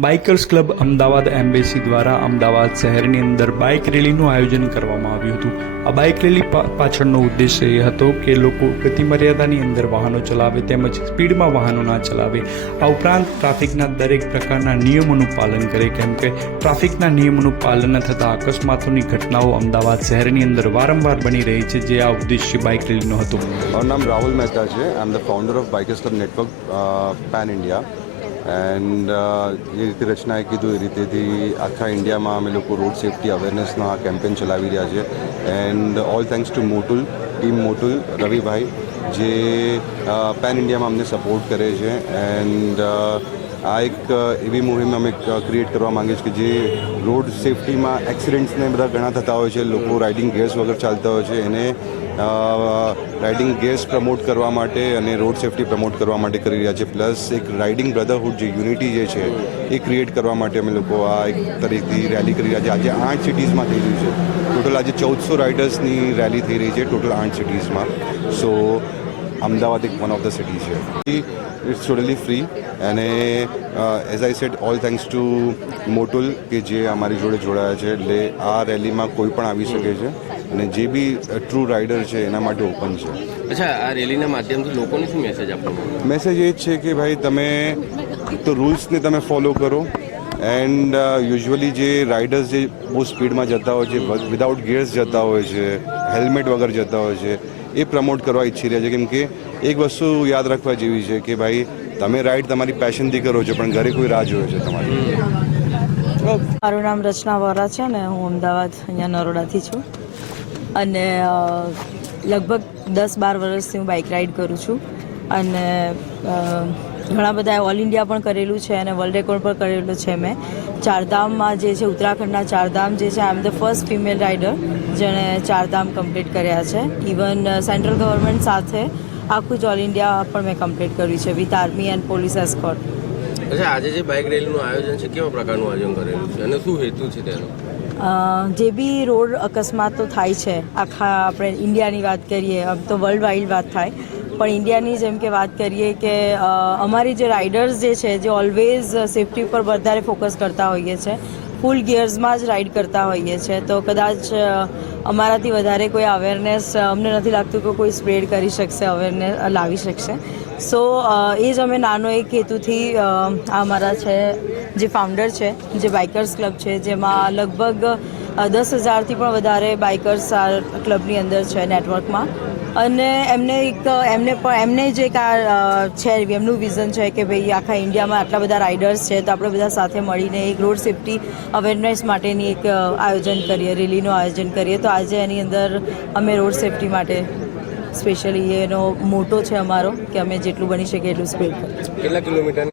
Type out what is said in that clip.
Bikers club Ahmedabad embassy દ્વારા અમદાવાદ શહેરની અંદર બાઇક રેલીનું આયોજન કરવામાં આવ્યું હતું. આ બાઇક રેલી પાછળનો ઉદ્દેશ્ય એ હતો કે લોકો ગતિમર્યાદાની અંદર વાહનો ચલાવે તેમજ સ્પીડમાં વાહનો ના ચલાવે. આ ઉપરાંત ટ્રાફિકના દરેક પ્રકારના નિયમોનું પાલન કરે, કેમ કે ટ્રાફિકના નિયમોનું પાલન ન થતાં અકસ્માતોની ઘટનાઓ અમદાવાદ શહેરની અંદર વારંવાર બની રહી છે, જે આ ઉદ્દેશ્ય બાઇક રેલીનો હતો. મારું નામ રાહુલ મહેતા છે. I am the founder of bikers club network pan India. And જે રીતે રચનાએ કીધું એ રીતેથી આખા ઇન્ડિયામાં અમે લોકો રોડ સેફ્ટી અવેરનેસનો આ કેમ્પેન ચલાવી રહ્યા છે. And all thanks to Motul, team Motul, રવિભાઈ, જે પેન ઇન્ડિયામાં અમને સપોર્ટ કરે છે. એન્ડ આ એક એવી મુહિમ અમે ક્રિએટ કરવા માંગીએ છીએ કે જે રોડ સેફ્ટીમાં એક્સિડન્ટ્સને બધા ઘણા થતા હોય છે, લોકો રાઇડિંગ ગેર્સ વગર ચાલતા હોય છે, એને રાઇડિંગ ગેર્સ પ્રમોટ કરવા માટે અને રોડ સેફ્ટી પ્રમોટ કરવા માટે કરી રહ્યા છે. પ્લસ એક રાઇડિંગ બ્રધરહુડ, જે યુનિટી જે છે એ ક્રિએટ કરવા માટે અમે લોકો આ એક તરીકેથી રેલી કરી રહ્યા છે. આજે 8 સિટીઝમાં થઈ રહ્યું છે. ટોટલ આજે 1400 રાઇડર્સની રેલી થઈ રહી છે, ટોટલ 8 સિટીઝમાં. સો અમદાવાદ એક વન ઓફ ધ સિટી છે. It's totally free. અને as I said, all thanks to Motul કે જે અમારી જોડે જોડાયા છે. એટલે આ રેલીમાં કોઈ પણ આવી શકે છે અને જે બી ટ્રુ રાઇડર છે એના માટે ઓપન છે. અચ્છા, આ રેલીના માધ્યમથી લોકોને શું મેસેજ આપવો? મેસેજ એ જ છે કે ભાઈ તમે તો રૂલ્સને તમે ફોલો કરો. એન્ડ યુઝ્યુઅલી જે રાઇડર્સ જે બહુ સ્પીડમાં જતા હોય છે, વિદાઉટ ગિયર્સ જતા હોય છે, હેલ્મેટ વગર જતા હોય છે, એ પ્રમોટ કરવા ઈચ્છી રહ્યા છે. કેમ કે એક વસ્તુ યાદ રાખવા જેવી છે કે ભાઈ તમે રાઇડ તમારી પેશનથી કરો છો, પણ ઘરે કોઈ રાહ જોવે છે તમારી. મારું નામ રચના વોરા છે ને હું અમદાવાદ અહીંયા નરોડાથી છું. અને લગભગ 10-12 વર્ષથી હું બાઇક રાઇડ કરું છું. અને ઘણા બધા ઓલ ઇન્ડિયા પણ કરેલું છે અને વર્લ્ડ રેકોર્ડ પણ કરેલું છે મેં. ચારધામમાં જે છે, ઉત્તરાખંડના ચારધામ જે છે, I am the first female rider જેણે ચારધામ કમ્પ્લીટ કર્યા છે. ઇવન સેન્ટ્રલ ગવર્મેન્ટ સાથે આખું જ ઓલ ઇન્ડિયા પણ મેં કમ્પ્લીટ કર્યું છે with army and police escort. અચ્છા, આજે જે બાઇક રેલીનું આયોજન છે, કેવા પ્રકારનું આયોજન કરેલું છે અને શું હેતુ છે તેનો? જે બી રોડ અકસ્માતો થાય છે, આખા આપણે ઇન્ડિયાની વાત કરીએ, આમ તો વર્લ્ડ વાઇડ વાત થાય, પણ ઇન્ડિયાની જેમ કે વાત કરીએ કે અમારી જે રાઇડર્સ જે છે, જે ઓલવેઝ સેફ્ટી પર વધારે ફોકસ કરતા હોઈએ છે, ફૂલ ગિયર્સમાં જ રાઇડ કરતા હોઈએ છે. તો કદાચ અમારાથી વધારે કોઈ અવેરનેસ અમને નથી લાગતું કે કોઈ સ્પ્રેડ કરી શકશે, અવેરનેસ લાવી શકશે. સો એ જ અમે નાનો એક હેતુથી આ અમારા છે જે ફાઉન્ડર છે, જે બાઇકર્સ ક્લબ છે, જેમાં લગભગ 10,000થી પણ વધારે બાઇકર્સ આ ક્લબની અંદર છે નેટવર્કમાં. અને એમને જે એક આ છે, એમનું વિઝન છે કે ભાઈ આખા ઇન્ડિયામાં આટલા બધા રાઇડર્સ છે, તો આપણે બધા સાથે મળીને એક રોડ સેફ્ટી અવેરનેસ માટેની એક આયોજન કરીએ, રેલીનું આયોજન કરીએ. તો આજે એની અંદર અમે રોડ સેફ્ટી માટે સ્પેશિયલી એનો મોટો છે અમારો કે અમે જેટલું બની શકે એટલું સ્પીડ કરીએ. કેટલા કિલોમીટર